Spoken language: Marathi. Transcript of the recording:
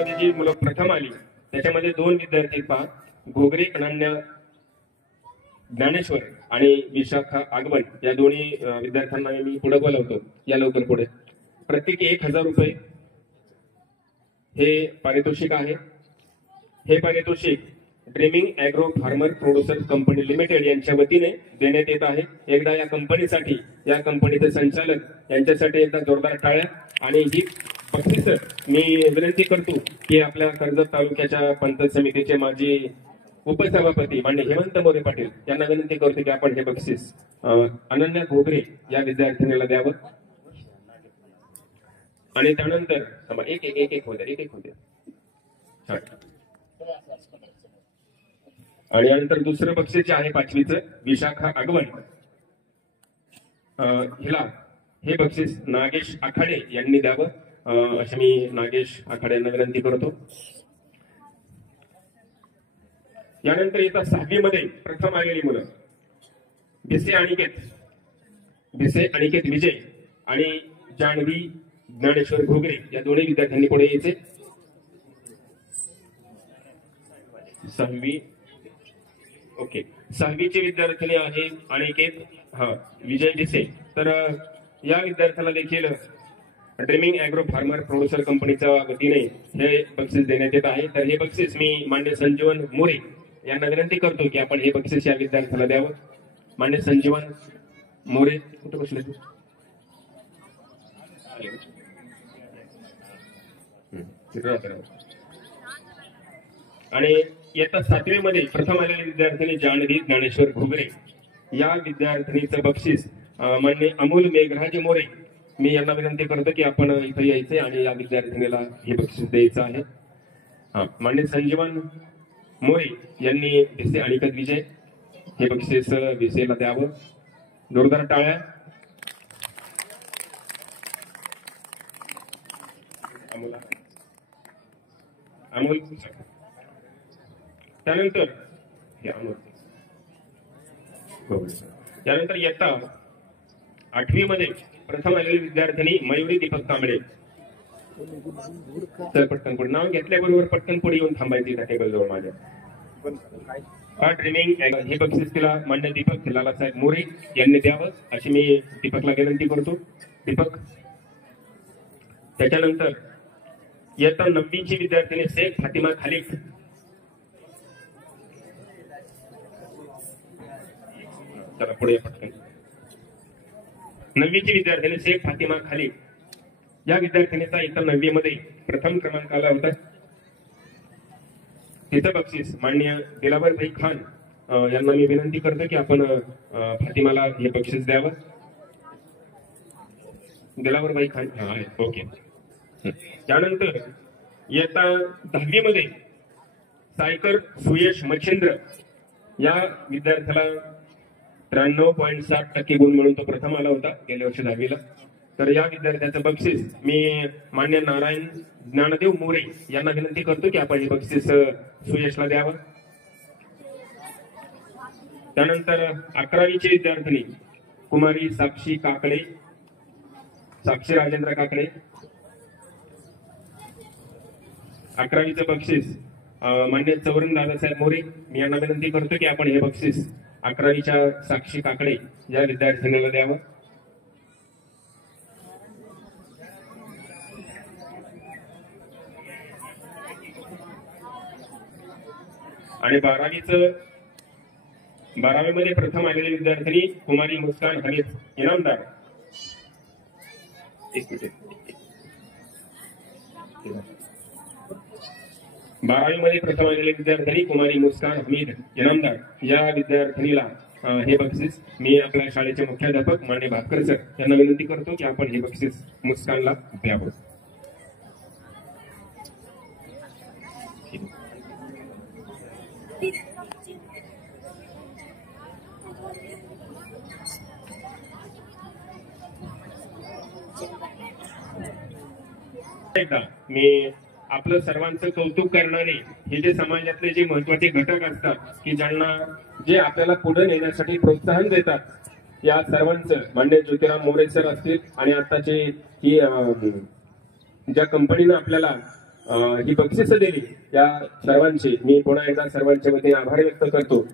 याच्यामध्ये जी मुलं प्रथम आली त्याच्यामध्ये 2 विद्यार्थी पहा, घोगरे अनन्या ज्ञानेश्वर आणि विशाखा आगवण या दोन्ही विद्यार्थ्यांना मी पुढे बोलवतो. या लवकर पुढे. प्रत्येकी 1000 रुपये हे पारितोषिक आहे. हे पारितोषिक dreaming agro farmer producer company limited यांच्या वतीने देण्यात येत आहे. एकदा या कंपनीसाठी, या कंपनीचे संचालक यांच्यासाठी एकदा जोरदार टाळ्या. आणि ही बक्षीस मी विनंती करतो की आपल्या कर्जत तालुक्याच्या पंचायत समितीचे माजी उपसभापती माननीय हेमंत मोरे पाटील यांना विनंती करतो की आपण हे बक्षीस अनन्या घोगरे या विद्यार्थिनीला द्यावं. आणि त्यानंतर एक होते. आणि यानंतर दुसरं बक्षीस जे आहे 5वीचं विशाखा आगवण, हिला हे बक्षीस नागेश आखाडे यांनी द्यावं अशी मी नागेश आखाडे यांना विनंती करतो. यानंतर येतात 6वी मध्ये प्रथम आलेली मुलं भिसे अनिकेत विजय आणि जान्हवी ज्ञानेश्वर घोगरे या दोन्ही विद्यार्थ्यांनी पुढे यायचे. 6वीचे विद्यार्थी आहे अनिकेत विजय भिसे. तर या विद्यार्थ्याला देखील ड्रीमिंग ॲग्रो फार्मर प्रोड्युसर कंपनीच्या वतीने हे बक्षीस देण्यात येत आहे. तर हे बक्षीस मी मान्य संजीवन मोरे यांना विनंती करतो की आपण हे बक्षीस या विद्यार्थ्याला द्यावं. मान्य संजीवन मोरे कुठे बसले तू? आणि इयत्ता 7वी मध्ये प्रथम आलेले विद्यार्थिनी जान्हवी ज्ञानेश्वर घोगरे या विद्यार्थिनीचं बक्षीस मान्य अमोल मेघराज मोरे मी यांना विनंती करतो की आपण इथे यायचे आणि या विद्यार्थिनीला हे बक्षीस द्यायचं आहे. मान्य संजीवन मोरे यांनी भिसे अनिकेत विजय हे बक्षीस भिसेला द्यावं. जोरदार टाळ्या. अमोल. त्यानंतर इयत्ता 8वी मध्ये प्रथम आलेली विद्यार्थिनी मयुरी दीपक कांबळे. तर पटकन पुढे नाव घेतल्याबरोबर पटकन पुढे येऊन थांबायची त्या टेबल जवळ माझ्या. ड्रीमिंग हे बक्षीस तिला मान्य दीपक लालासाहेब मोरे यांनी द्यावं अशी मी दीपकला विनंती करतो. दीपक. त्याच्यानंतर इयत्ता 9वीची विद्यार्थिनी शेख फातिमा खालिक. चला पुढे पटकन. 9वीची विद्यार्थिनी शेख फातिमा खालिक या विद्यार्थिनीचा इयत्ता 9वी मध्ये प्रथम क्रमांक आला होता. तिचं बक्षीस माननीय दिलावर भाई खान यांना मी विनंती करतो की आपण फातिमाला हे बक्षीस द्यावं. दिलावर भाई खान ओके. त्यानंतर इयत्ता 10वी मध्ये सायकर सुयश मच्छिंद्र या विद्यार्थ्याला 93.7% गुण मिळून तो प्रथम आला होता गेल्या वर्षी 10वीला. तर या विद्यार्थ्याचं बक्षीस मी मान्य नारायण ज्ञानदेव मोरे यांना विनंती करतो की आपण हे बक्षीस सुयशला द्यावं. त्यानंतर 11वीची विद्यार्थिनी कुमारी साक्षी राजेंद्र काकडे. 11वीचं बक्षीस मान्य चौरंग दादासाहेब मोरे मी यांना विनंती करतो की आपण हे बक्षीस 11वीच्या साक्षी काकडे या विद्यार्थिनीला द्यावं. आणि 12वी मध्ये प्रथम आलेली विद्यार्थिनी कुमारी मुस्कान हमीद इनामदार. 12वी मध्ये प्रथम आलेली विद्यार्थिनी कुमारी मुस्कान हमीद इनामदार या विद्यार्थिनीला हे बक्षीस मी आपल्या शाळेचे मुख्याध्यापक मान्य भास्कर सर यांना विनंती करतो की आपण हे बक्षीस मुस्कानला द्यावं. मी आपलं सर्वांचं कौतुक करणारे हे जे समाजातले जे महत्वाचे घटक असतात की ज्यांना जे आपल्याला पुढे नेण्यासाठी प्रोत्साहन देतात, या सर्वांचं मान्य ज्योतिराम मोरे सर असतील आणि आताचे की ज्या कंपनीनं आपल्याला ही बक्षिसं दिली, या सर्वांचे मी पुन्हा एकदा सर्वांच्या वतीने आभार व्यक्त करतो.